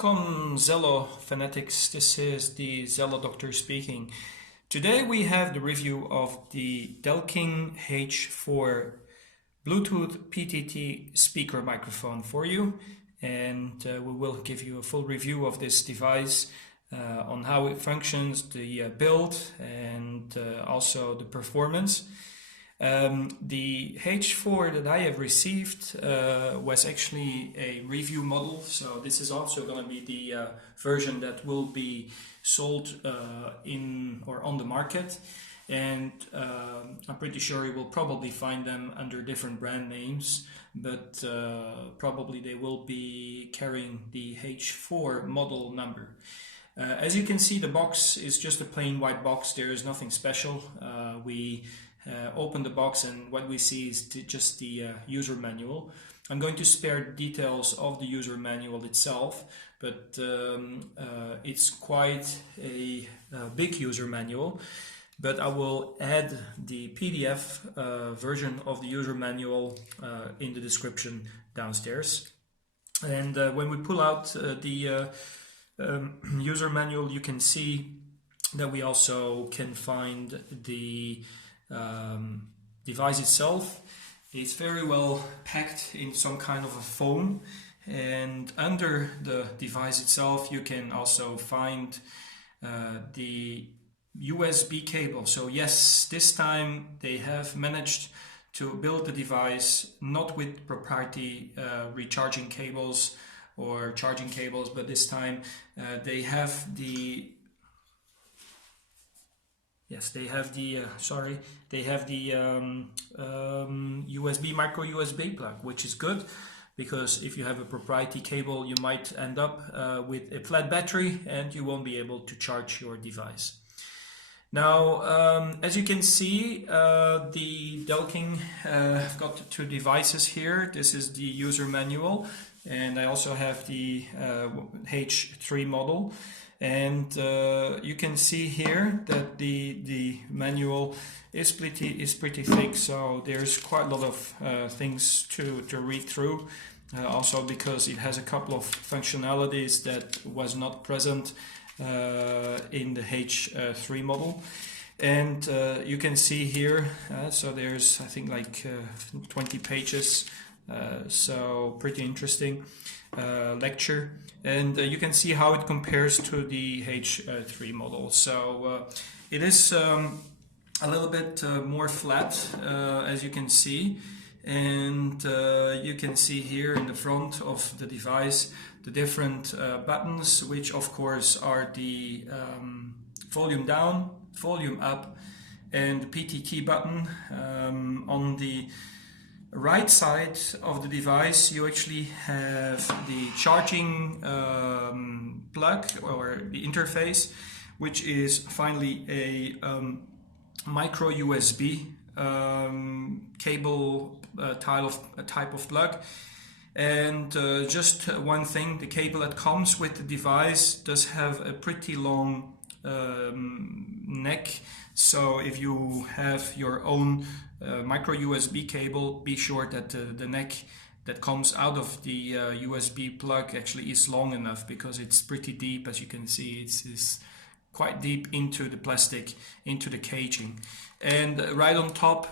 Welcome, Zello fanatics. This is the Zello Doctor speaking. Today we have the review of the DellKing H4 Bluetooth PTT Speaker Microphone for you, and we will give you a full review of this device on how it functions, the build, and also the performance. The H4 that I have received was actually a review model, so this is also going to be the version that will be sold in or on the market, and I'm pretty sure you will probably find them under different brand names, but probably they will be carrying the H4 model number. As you can see, the box is just a plain white box. There is nothing special. We open the box and what we see is just the user manual. I'm going to spare details of the user manual itself, but it's quite a big user manual. But I will add the PDF version of the user manual in the description downstairs. And when we pull out the user manual, you can see that we also can find the device itself. It's very well packed in some kind of a foam, and under the device itself you can also find the USB cable. So yes, this time they have managed to build the device not with proprietary recharging cables or charging cables, but this time they have the USB micro USB plug, which is good, because if you have a proprietary cable you might end up with a flat battery and you won't be able to charge your device. Now, as you can see, the DellKing I've got two devices here. This is the user manual, and I also have the H3 model. And you can see here that the manual is pretty thick, so there's quite a lot of things to read through. Also because it has a couple of functionalities that was not present in the H3 model. And you can see here, so there's I think like 20 pages, so pretty interesting lecture, and you can see how it compares to the H3 model. So it is a little bit more flat, as you can see, and you can see here in the front of the device the different buttons, which of course are the volume down, volume up, and the PTT button. On the right side of the device you actually have the charging plug or the interface, which is finally a micro USB cable type of plug. And just one thing, the cable that comes with the device does have a pretty long neck, so if you have your own micro USB cable, be sure that the neck that comes out of the USB plug actually is long enough, because it's pretty deep. As you can see, it's quite deep into the plastic, into the caging. And right on top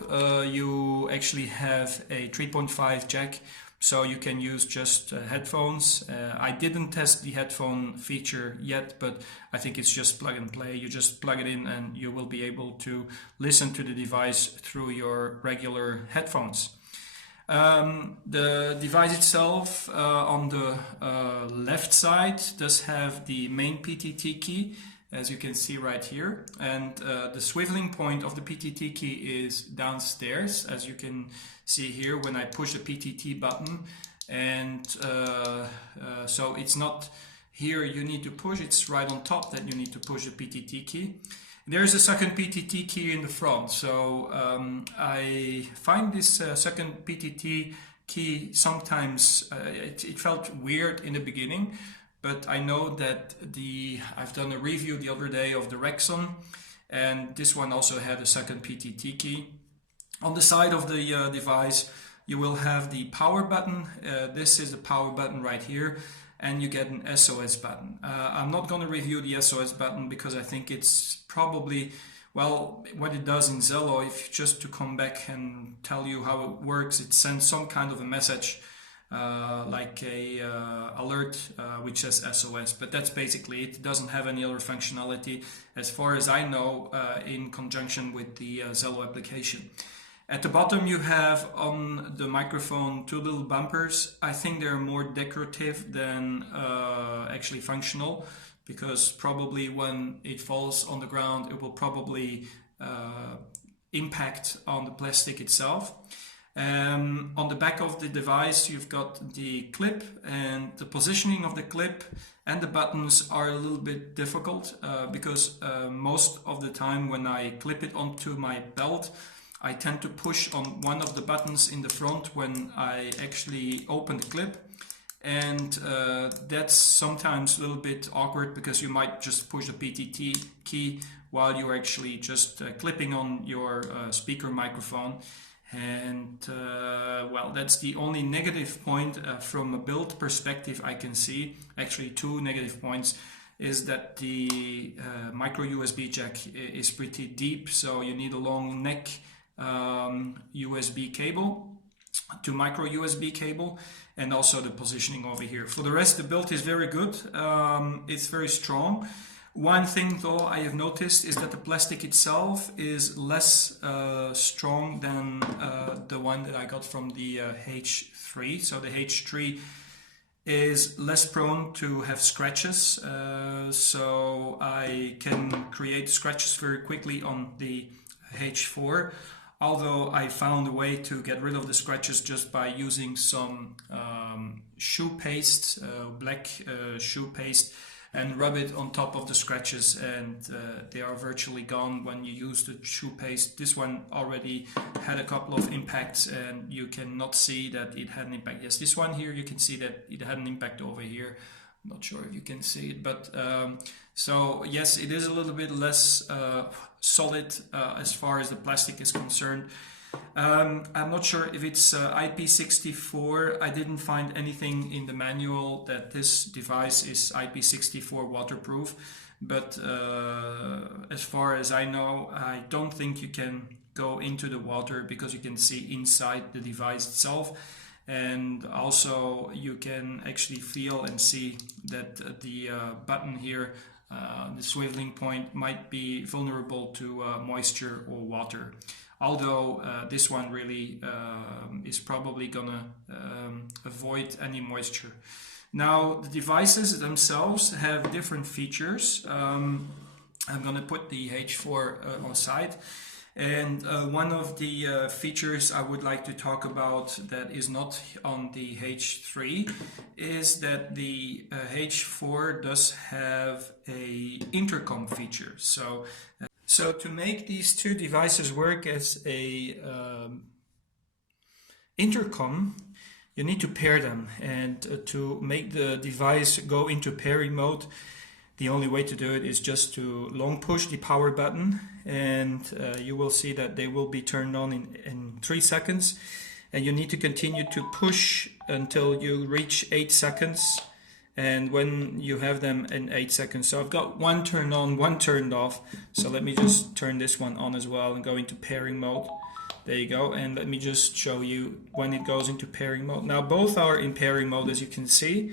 you actually have a 3.5 jack, so you can use just headphones. I didn't test the headphone feature yet, but I think it's just plug and play. You just plug it in and you will be able to listen to the device through your regular headphones. The device itself on the left side does have the main PTT key, as you can see right here, and the swiveling point of the PTT key is downstairs, as you can see here when I push the PTT button. And so it's not here you need to push, it's right on top that you need to push the PTT key. There's a second PTT key in the front, so I find this second PTT key sometimes it felt weird in the beginning, but I know that I've done a review the other day of the Rexon, and this one also had a second PTT key. On the side of the device you will have the power button. This is the power button right here. and you get an SOS button. I'm not going to review the SOS button because I think it's probably, well, what it does in Zello, if just to come back and tell you how it works, it sends some kind of a message like a alert which says SOS, but that's basically it. It doesn't have any other functionality as far as I know in conjunction with the Zello application. At the bottom you have on the microphone two little bumpers. I think they're more decorative than actually functional, because probably when it falls on the ground it will probably impact on the plastic itself. On the back of the device you've got the clip, and the positioning of the clip and the buttons are a little bit difficult because most of the time when I clip it onto my belt, I tend to push on one of the buttons in the front when I actually open the clip, and that's sometimes a little bit awkward because you might just push the PTT key while you're actually just clipping on your speaker microphone. And well, that's the only negative point from a build perspective I can see. Actually, two negative points is that the micro USB jack is pretty deep, so you need a long neck USB cable to micro USB cable, and also the positioning over here. For the rest, the build is very good. It's very strong. One thing though I have noticed is that the plastic itself is less strong than the one that I got from the H3. So the H3 is less prone to have scratches, so I can create scratches very quickly on the H4. Although I found a way to get rid of the scratches just by using some shoe paste, black shoe paste, and rub it on top of the scratches, and they are virtually gone when you use the shoe paste. This one already had a couple of impacts and you cannot see that it had an impact. Yes, this one here, you can see that it had an impact over here. I'm not sure if you can see it, but so yes, it is a little bit less solid as far as the plastic is concerned. I'm not sure if it's IP64. I didn't find anything in the manual that this device is IP64 waterproof, but as far as I know, I don't think you can go into the water because you can see inside the device itself. And also you can actually feel and see that the button here, the swiveling point, might be vulnerable to moisture or water. Although this one really is probably gonna avoid any moisture. Now the devices themselves have different features. I'm gonna put the H4 on the side. And one of the features I would like to talk about that is not on the H3 is that the H4 does have a intercom feature. So to make these two devices work as a intercom, you need to pair them. And to make the device go into pairing mode, the only way to do it is just to long push the power button, and you will see that they will be turned on in 3 seconds. And you need to continue to push until you reach 8 seconds. And when you have them in 8 seconds, so I've got one turned on, one turned off. So let me just turn this one on as well and go into pairing mode. There you go. And let me just show you when it goes into pairing mode. Now both are in pairing mode, as you can see.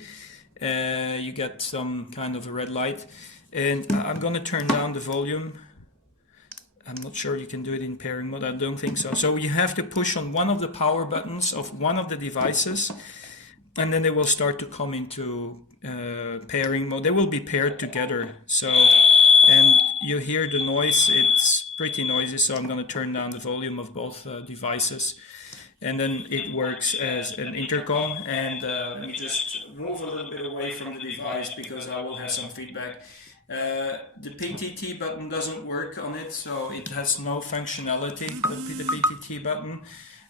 You get some kind of a red light, and I'm going to turn down the volume. I'm not sure you can do it in pairing mode. I don't think so. So you have to push on one of the power buttons of one of the devices, and then they will start to come into pairing mode. They will be paired together. So, and you hear the noise. It's pretty noisy, so I'm going to turn down the volume of both devices. And then it works as an intercom. And let me just move a little bit away from the device because I will have some feedback. The PTT button doesn't work on it, so it has no functionality, the PTT button.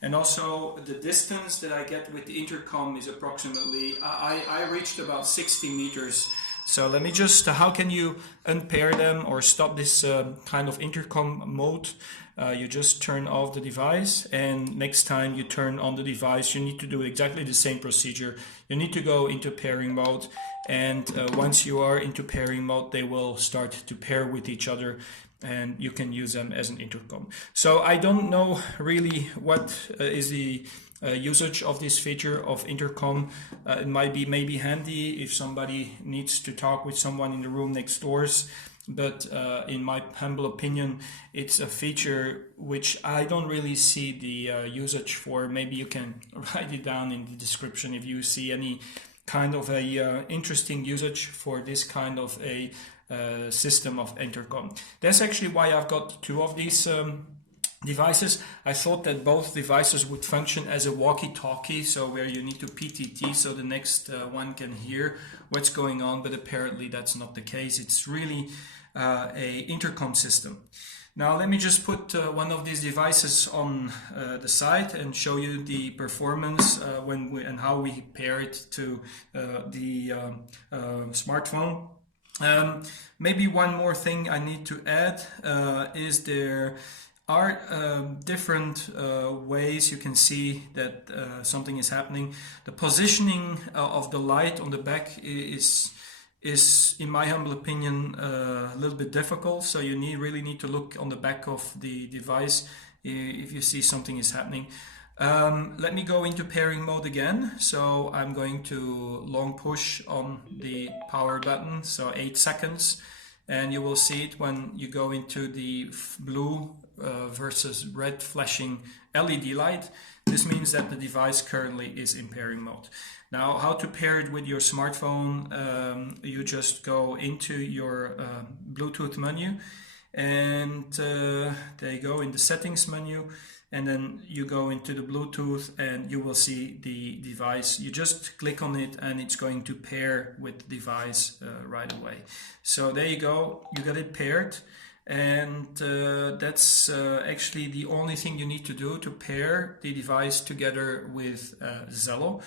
And also the distance that I get with the intercom is approximately, I reached about 60 meters. So let me just, how can you unpair them or stop this kind of intercom mode? You just turn off the device, and next time you turn on the device, you need to do exactly the same procedure. You need to go into pairing mode, and once you are into pairing mode, they will start to pair with each other, and you can use them as an intercom. So I don't know really what is the usage of this feature of intercom. It might be maybe handy if somebody needs to talk with someone in the room next doors, but in my humble opinion, it's a feature which I don't really see the usage for. Maybe you can write it down in the description if you see any kind of a interesting usage for this kind of a system of intercom. That's actually why I've got two of these devices. I thought that both devices would function as a walkie-talkie, so where you need to PTT so the next one can hear what's going on, but apparently that's not the case. It's really a intercom system. Now let me just put one of these devices on the side and show you the performance and how we pair it to the smartphone. Maybe one more thing I need to add is there are different ways you can see that something is happening. The positioning of the light on the back is in my humble opinion a little bit difficult, so you really need to look on the back of the device if you see something is happening. Let me go into pairing mode again. So I'm going to long push on the power button, so 8 seconds, and you will see it when you go into the blue versus red flashing LED light. This means that the device currently is in pairing mode. Now, how to pair it with your smartphone? You just go into your Bluetooth menu, and there you go in the settings menu, and then you go into the Bluetooth and you will see the device. You just click on it and it's going to pair with the device right away. So there you go, you got it paired. And that's actually the only thing you need to do to pair the device together with Zello.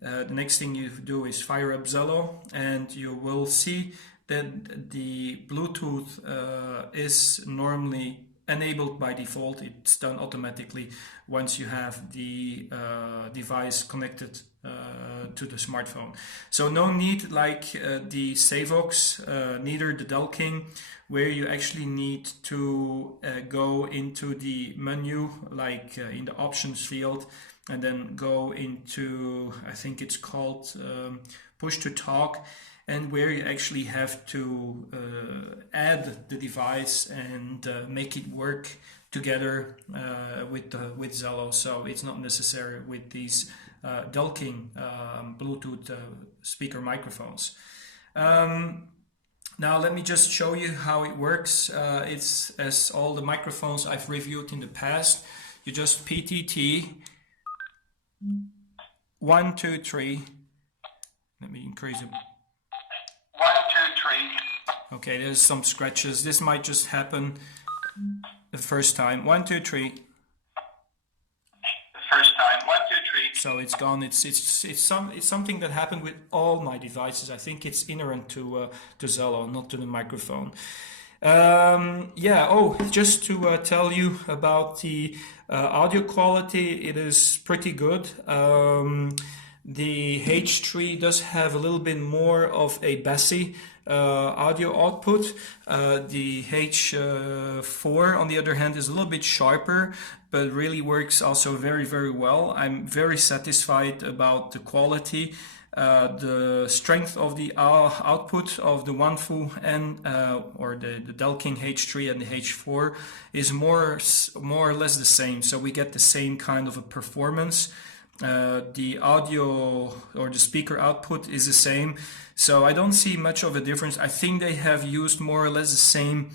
The next thing you do is fire up Zello, and you will see that the Bluetooth is normally enabled by default. It's done automatically once you have the device connected to the smartphone. So no need like the Savox, neither the DellKing, where you actually need to go into the menu, like in the options field, and then go into, I think it's called push to talk, and where you actually have to add the device and make it work together with Zello. So it's not necessary with these DellKing Bluetooth speaker microphones. Now let me just show you how it works. It's as all the microphones I've reviewed in the past. You just PTT 1, 2, 3. Let me increase it. 1, 2, 3. Okay, there's some scratches. This might just happen the first time. 1, 2, 3. The first time. 1, 2, 3. So it's gone. It's something that happened with all my devices. I think it's inherent to Zello, not to the microphone. Yeah. Oh, just to tell you about the audio quality, it is pretty good. The H3 does have a little bit more of a bassy audio output. The H4 on the other hand is a little bit sharper, but really works also very, very well. I'm very satisfied about the quality. The strength of the output of the Wanfu and or the DellKing H3 and the H4 is more or less the same. So we get the same kind of a performance. The audio or the speaker output is the same, so I don't see much of a difference. I think they have used more or less the same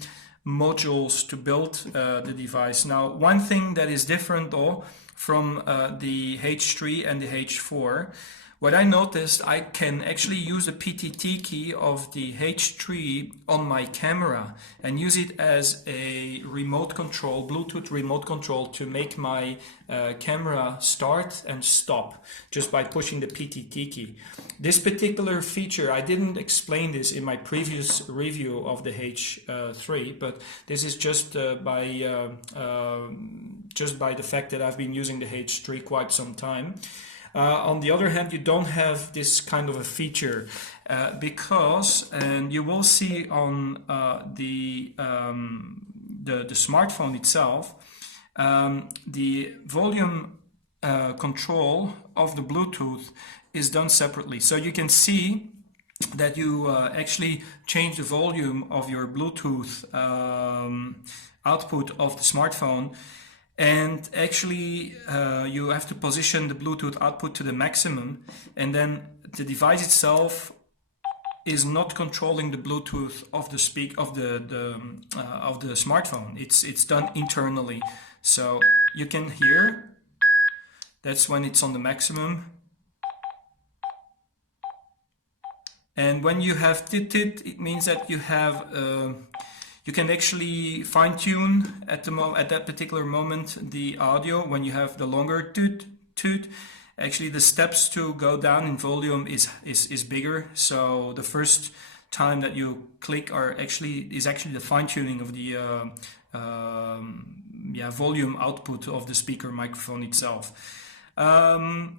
modules to build the device. Now, one thing that is different though from the H3 and the H4, what I noticed, I can actually use a PTT key of the H3 on my camera and use it as a remote control, Bluetooth remote control, to make my camera start and stop just by pushing the PTT key. This particular feature, I didn't explain this in my previous review of the H3, but this is just by the fact that I've been using the H3 quite some time. On the other hand, you don't have this kind of a feature because, and you will see on the smartphone itself, the volume control of the Bluetooth is done separately. So you can see that you actually change the volume of your Bluetooth output of the smartphone. And actually, you have to position the Bluetooth output to the maximum, and then the device itself is not controlling the Bluetooth of the smartphone. It's done internally, so you can hear. That's when it's on the maximum. And when you have tit, it means that you have. You can actually fine-tune at that particular moment the audio when you have the longer toot. Actually, the steps to go down in volume is bigger. So the first time that you click is actually the fine-tuning of the volume output of the speaker microphone itself. What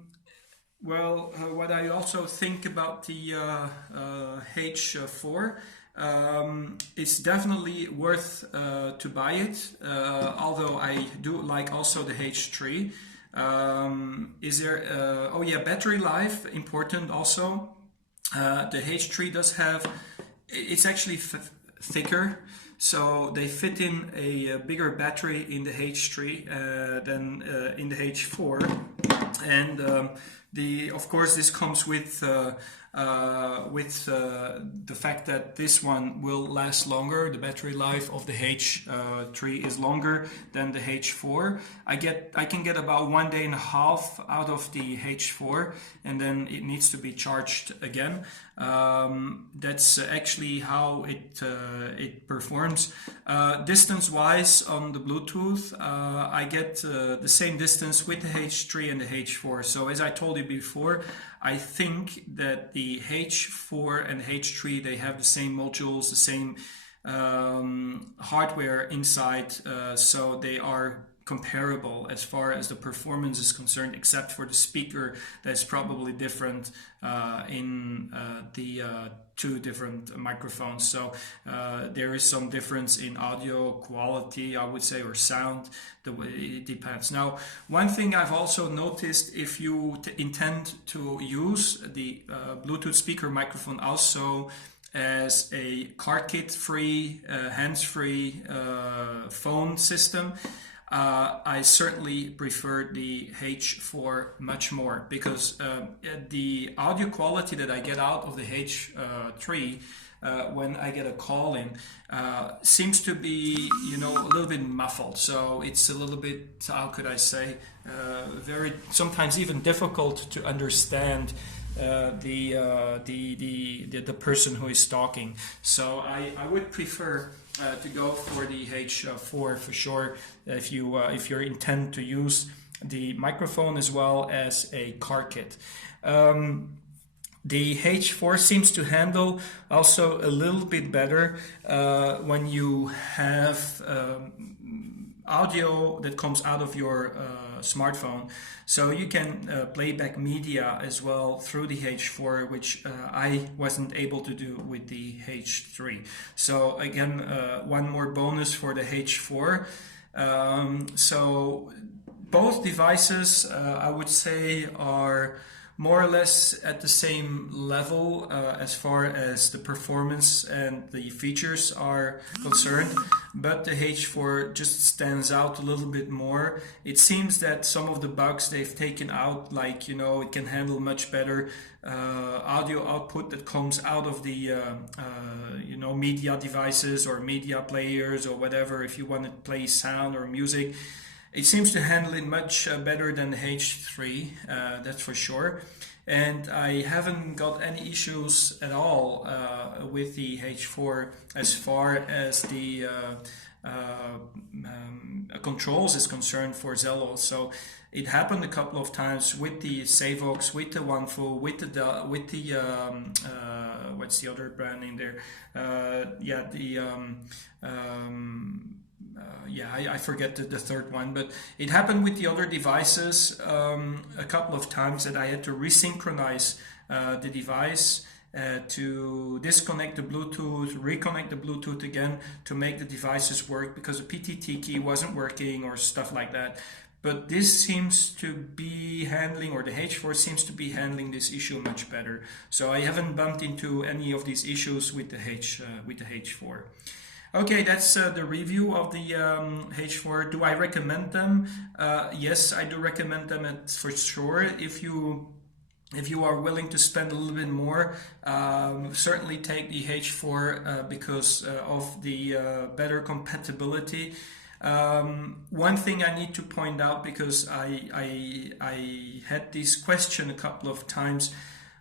I also think about the H4. It's definitely worth to buy it, although I do like also the H3. Is there, battery life, important also. The H3 does have, it's actually thicker, so they fit in a bigger battery in the H3 than in the H4. And of course, this comes with the fact that this one will last longer. The battery life of the H3 is longer than the H4. I can get about 1.5 days out of the H4, and then it needs to be charged again. That's actually how it performs. Distance-wise on the Bluetooth, I get the same distance with the H3 and the H4. So as I told you before, I think that the H4 and H3, they have the same modules, the same hardware inside, so they are comparable as far as the performance is concerned, except for the speaker that's probably different in the two different microphones. So there is some difference in audio quality, I would say, or sound. It depends. Now, one thing I've also noticed, if you intend to use the Bluetooth speaker microphone also as a car kit free, hands-free phone system, I certainly prefer the H4 much more, because the audio quality that I get out of the H3 when I get a call in seems to be, a little bit muffled. So it's a little bit, how could I say, very sometimes even difficult to understand the person who is talking. So I would prefer to go for the H4 for sure, if you intend to use the microphone as well as a car kit. The H4 seems to handle also a little bit better when you have audio that comes out of your smartphone. So you can play back media as well through the H4, which I wasn't able to do with the H3. So again, one more bonus for the H4. So both devices, I would say, are more or less at the same level as far as the performance and the features are concerned, but the H4 just stands out a little bit more. It seems that some of the bugs they've taken out, like, it can handle much better audio output that comes out of the media devices or media players or whatever, if you want to play sound or music. It seems to handle it much better than the H3, that's for sure. and I haven't got any issues at all with the H4 as far as the controls is concerned for Zello. So it happened a couple of times with the Savox, with the OneFo, with the what's the other brand in there? I forget the third one, but it happened with the other devices a couple of times that I had to resynchronize the device to disconnect the Bluetooth, reconnect the Bluetooth again to make the devices work because the PTT key wasn't working or stuff like that. But this seems to be handling, or the H4 seems to be handling this issue much better. So I haven't bumped into any of these issues with the H4. Okay, that's the review of the H4. Do I recommend them? Yes, I do recommend them for sure. If you are willing to spend a little bit more, certainly take the H4 because of the better compatibility. One thing I need to point out, because I had this question a couple of times,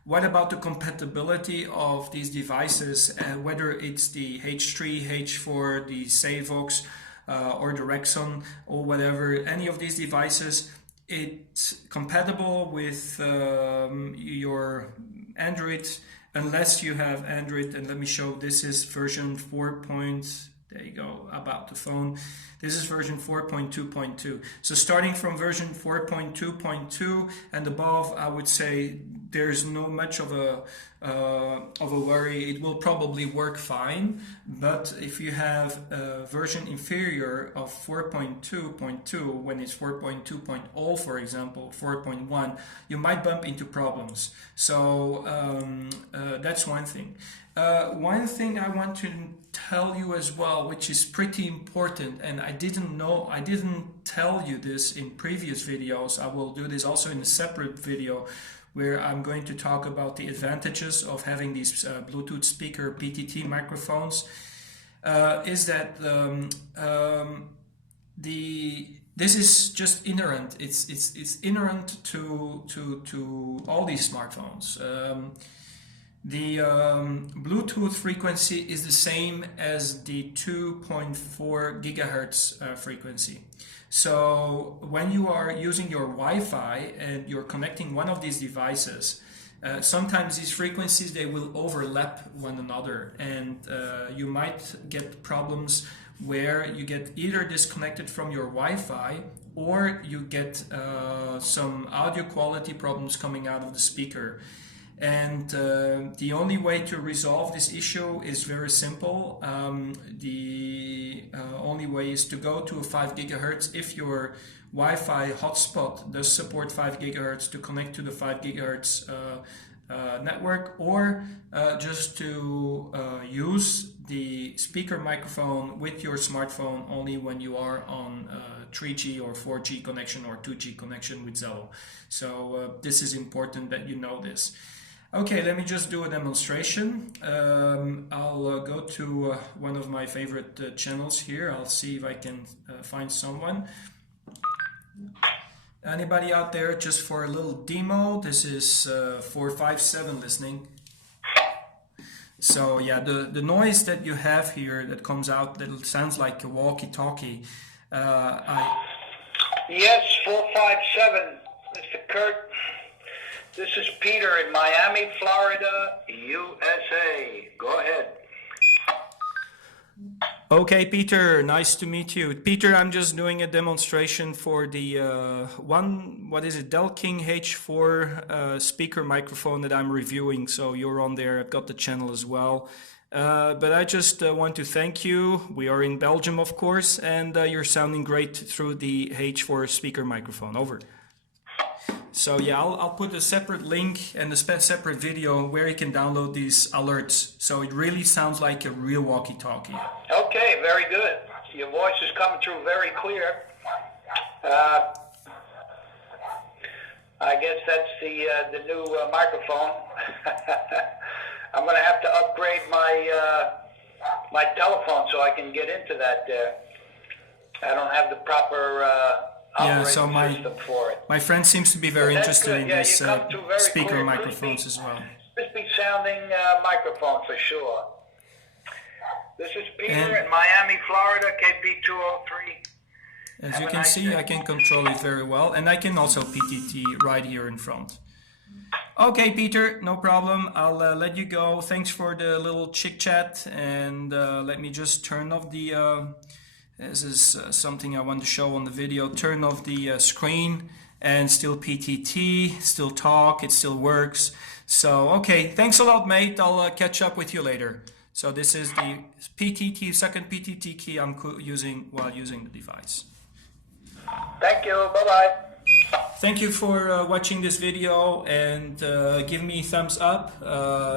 what about the compatibility of these devices, whether it's the H3, H4, the Savox, or the Rexon, or whatever, any of these devices, it's compatible with your Android, unless you have Android. And let me show, this is version 4. There you go, about the phone. This is version 4.2.2. So starting from version 4.2.2 and above, I would say there's no much of a worry. It will probably work fine. But if you have a version inferior of 4.2.2, when it's 4.2.0, for example, 4.1, you might bump into problems. So that's one thing. One thing I want to tell you as well, which is pretty important, and I didn't tell you this in previous videos. I will do this also in a separate video where I'm going to talk about the advantages of having these Bluetooth speaker PTT microphones, is that this is just inherent. It's inherent to all these smartphones. The Bluetooth frequency is the same as the 2.4 gigahertz frequency. So when you are using your Wi-Fi and you're connecting one of these devices, sometimes these frequencies, they will overlap one another, and you might get problems where you get either disconnected from your Wi-Fi, or you get some audio quality problems coming out of the speaker. And the only way to resolve this issue is very simple. The only way is to go to a 5 gigahertz. If your Wi-Fi hotspot does support 5 gigahertz, to connect to the 5 gigahertz network, or just to use the speaker microphone with your smartphone only when you are on 3G or 4G connection or 2G connection with Zello. So this is important that you know this. Okay, let me just do a demonstration. I'll go to one of my favorite channels here. I'll see if I can find someone. Anybody out there, just for a little demo? This is 457 listening. So yeah, the noise that you have here that comes out, that sounds like a walkie-talkie. Yes, 457, Mr. Kurt. This is Peter in Miami, Florida, USA. Go ahead. Okay, Peter, nice to meet you. Peter, I'm just doing a demonstration for the DellKing H4 speaker microphone that I'm reviewing. So you're on there. I've got the channel as well. But I just want to thank you. We are in Belgium, of course, and you're sounding great through the H4 speaker microphone. Over. So yeah, I'll put a separate link and a separate video where you can download these alerts. So it really sounds like a real walkie-talkie. Okay, very good. Your voice is coming through very clear. I guess that's the new microphone. I'm going to have to upgrade my telephone so I can get into that. I don't have the proper Yeah, operating so system for it. my friend seems to be very That's interested good. in Yeah, these you come to very speaker clear, microphones as well. crispy sounding microphone for sure. This is Peter And in Miami, Florida, KP203. as Have you a can nice see, day. I can control it very well, and I can also PTT right here in front. Okay, Peter, no problem. I'll let you go. Thanks for the little chit chat, and let me just turn off the. This is something I want to show on the video. Turn off the screen, and still PTT, still talk. It still works. So okay, thanks a lot, mate. I'll catch up with you later. So this is the PTT, second PTT key I'm using while using the device. Thank you. Bye-bye. Thank you for watching this video, and give me a thumbs up,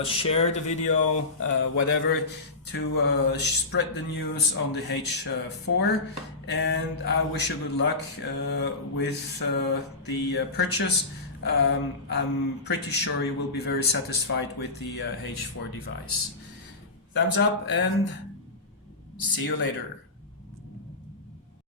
share the video, whatever, to spread the news on the H4, and I wish you good luck with the purchase. I'm pretty sure you will be very satisfied with the H4 device. Thumbs up and see you later.